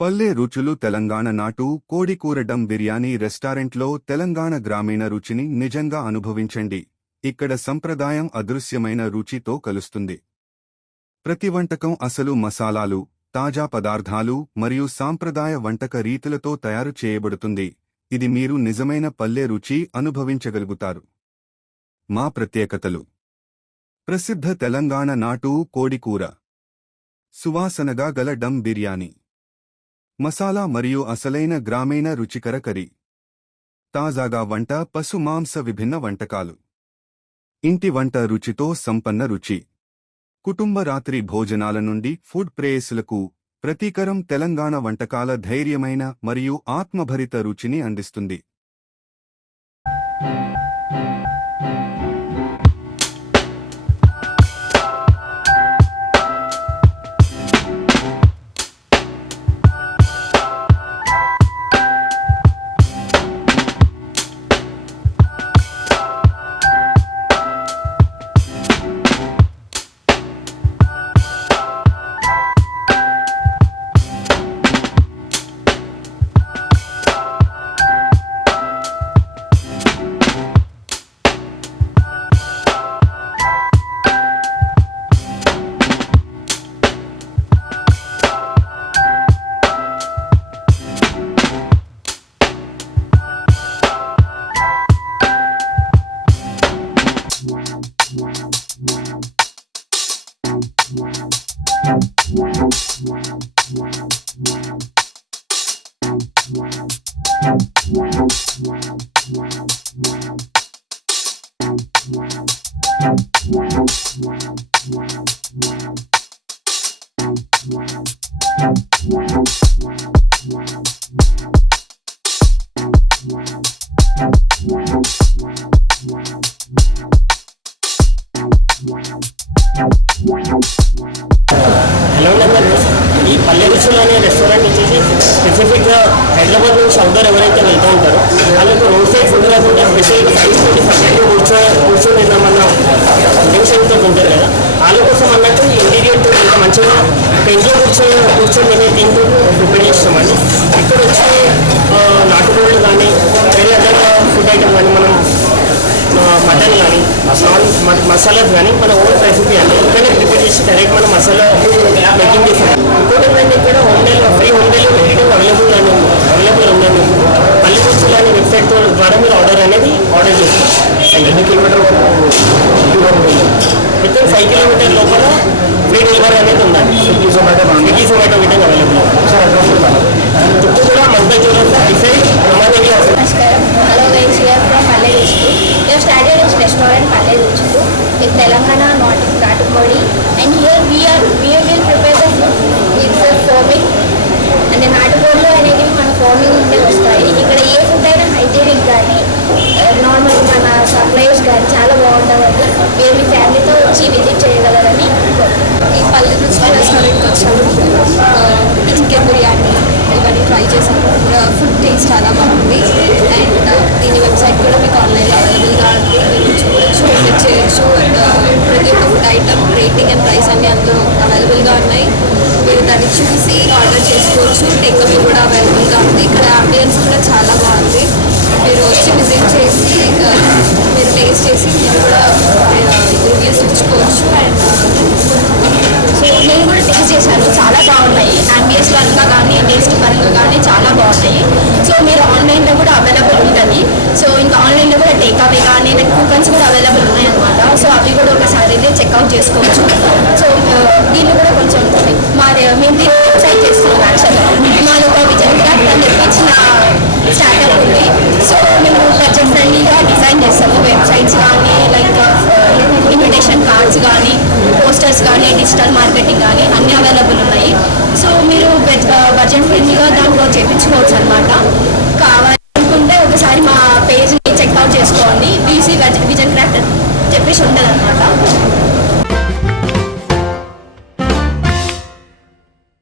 పల్లె రుచులు తెలంగాణ నాటు కోడికూర దమ్ బిర్యానీ రెస్టారెంట్లో తెలంగాణ గ్రామీణ రుచిని నిజంగా అనుభవించండి. ఇక్కడ సంప్రదాయం అదృశ్యమైన రుచితో కలుస్తుంది. ప్రతి వంటకం అసలు మసాలాలు, తాజా పదార్థాలు మరియు సాంప్రదాయ వంటక రీతులతో తయారు చేయబడుతుంది. ఇది మీరు నిజమైన పల్లె రుచి అనుభవించగలుగుతారు. మా ప్రత్యేకతలు: ప్రసిద్ధ తెలంగాణ నాటు కోడికూర, సువాసనగా గల దమ్ బిర్యానీ, మసాలా మరియు అసలైన గ్రామీణ రుచికర కర్రీ, తాజాగా వంట పశు మాంస విభిన్న వంటకాలు, ఇంటి వంట రుచితో సంపన్న రుచి, కుటుంబ రాత్రి భోజనాల నుండి ఫుడ్ ప్రేయస్లకు ప్రతీకరం తెలంగాణ వంటకాల ధైర్యమైన మరియు ఆత్మభరిత రుచిని అందిస్తుంది. హలో నమ్మరు. ఈ పల్లె రుచులు అనే రెస్టారెంట్ వచ్చేసి స్పెసిఫిక్గా హైదరాబాద్ నుంచి అవుట్డోర్ ఎవరైతే వెళ్తూ ఉంటారో వాళ్ళకు రోడ్ సైడ్ ఫుడ్ కాకుండా స్పెషల్గా ఫ్రెండ్స్ తోటి సపరేట్గా కూర్చొని తిన్నామన్న టెన్షన్తో ఉంటారు కదా, వాళ్ళ కోసం అన్నట్టు ఈ ఇంటీరియర్ తోటి ఇంత మంచిగా ఇంట్లో కూర్చొని తినే దీంతో ప్రిపేర్ చేస్తామండి. ఇక్కడ వచ్చే నాటుకోళ్ళు కానీ వేరే అదర్ ఫుడ్ ఐటమ్ కానీ మనం మటన్ కానీ మసాలాస్ కానీ మన ఓన్ రెసిపీ అండి ఇక్కడనే ప్రిపేర్ చేసి డైరెక్ట్ మనం మసాలా మేకింగ్ చేస్తాం. ఇంకోటి ఏంటంటే ఇక్కడ ఫ్రీ హోమ్ డెలివరీ అవైలబుల్ ఉందండి. పల్లె రుచులు అనే వెబ్సైట్ ద్వారా మీరు ఆర్డర్ చేస్తారు. ఎన్ని కిలోమీటర్ విత్ 5 కిలోమీటర్ లోపల ఫ్రీ డెలివరీ అనేది ఉందండి. స్విగ్గీ జొమాటో వీటికి అవైలబుల్. చుట్టూ కూడా మంతా చూడండి డిసైడ్ ప్రమాదంగా వస్తుంది. నమస్కారం. హలో గైస్, హియర్ ఫ్రమ్ పల్లె రుచులు. We have started this restaurant Palle Ruchulu with Telangana Natukodi, and here we will prepare the food with the forming and the నాటుకోళ్ళు అనేది మన ఫార్మింగ్ నుండి వస్తాయి. ఇక్కడ ఏ ఫుడ్ అయినా హైజీనిక్ కానీ నార్మల్ మన సప్లైస్ కానీ చాలా బాగుంటుందండి. మీరు మీ ఫ్యామిలీతో వచ్చి విజిట్ చేయగలరని. ఈ పల్లె రుచులు రెస్టారెంట్కి వచ్చాము. చికెన్ బిర్యానీ ఇవన్నీ ట్రై చేసాము. ఫుడ్ టేస్ట్ చాలా బాగుంది. అండ్ దీని వెబ్సైట్ కూడా మీకు ఆన్లైన్లో అవైలబుల్గా ఉంది. మీరు చూడొచ్చు, విజిట్ చేయొచ్చు. అండ్ ప్రతి ఒక్క food item rating and price అన్నీ అందులో అవైలబుల్గా ఉన్నాయి. మీరు దాన్ని చూసి ఆర్డర్ చేసుకోవచ్చు. టేక్అవే కూడా అవైలబుల్గా ఉంది. ఇక్కడ అంబియన్స్ కూడా చాలా బాగుంది. మీరు వచ్చి విజిట్ చేసి మీరు టేస్ట్ చేసి మీరు కూడా రివ్యూస్ ఇచ్చుకోవచ్చు. అండ్ సో నేను కూడా టేస్ట్ చేశాను, చాలా బాగున్నాయి. అంబియన్స్ పరంగా కానీ టేస్ట్ పరంగా కానీ చాలా బాగున్నాయి. సో మీరు ఆన్లైన్లో కూడా అవైలబుల్ ఉంటుంది. సో ఇంకా ఆన్లైన్లో కూడా టేక్అవే కానీ కూపన్స్ కూడా అవైలబుల్ ఉన్నాయి అనమాట. సో అవి కూడా ఒకసారి అయితే చెక్అవుట్ చేసుకోవచ్చు. సో దీన్ని కూడా కొంచెం మేము దీన్ని వెబ్సైట్ చేస్తున్నాం. యాక్చువల్గా మాది ఒక విజయ్ క్రాఫ్ట్ అని తెప్పించిన స్టార్ట్అప్ ఉంది. సో మేము బడ్జెట్ ఫ్రెండ్లీగా డిజైన్ చేస్తాము. వెబ్సైట్స్ కానీ లైక్ ఇన్విటేషన్ కార్డ్స్ కానీ పోస్టర్స్ కానీ డిజిటల్ మార్కెటింగ్ కానీ అన్నీ అవైలబుల్ ఉన్నాయి. సో మీరు బడ్జెట్ ఫ్రెండ్లీగా దాంట్లో చేయించుకోవచ్చు అనమాట. కావాలనుకుంటే ఒకసారి మా పేజ్ని చెక్అవుట్ చేసుకోండి. బీసీ విజన్ క్రాఫ్ట్ చెప్పేసి ఉంటుంది అనమాట.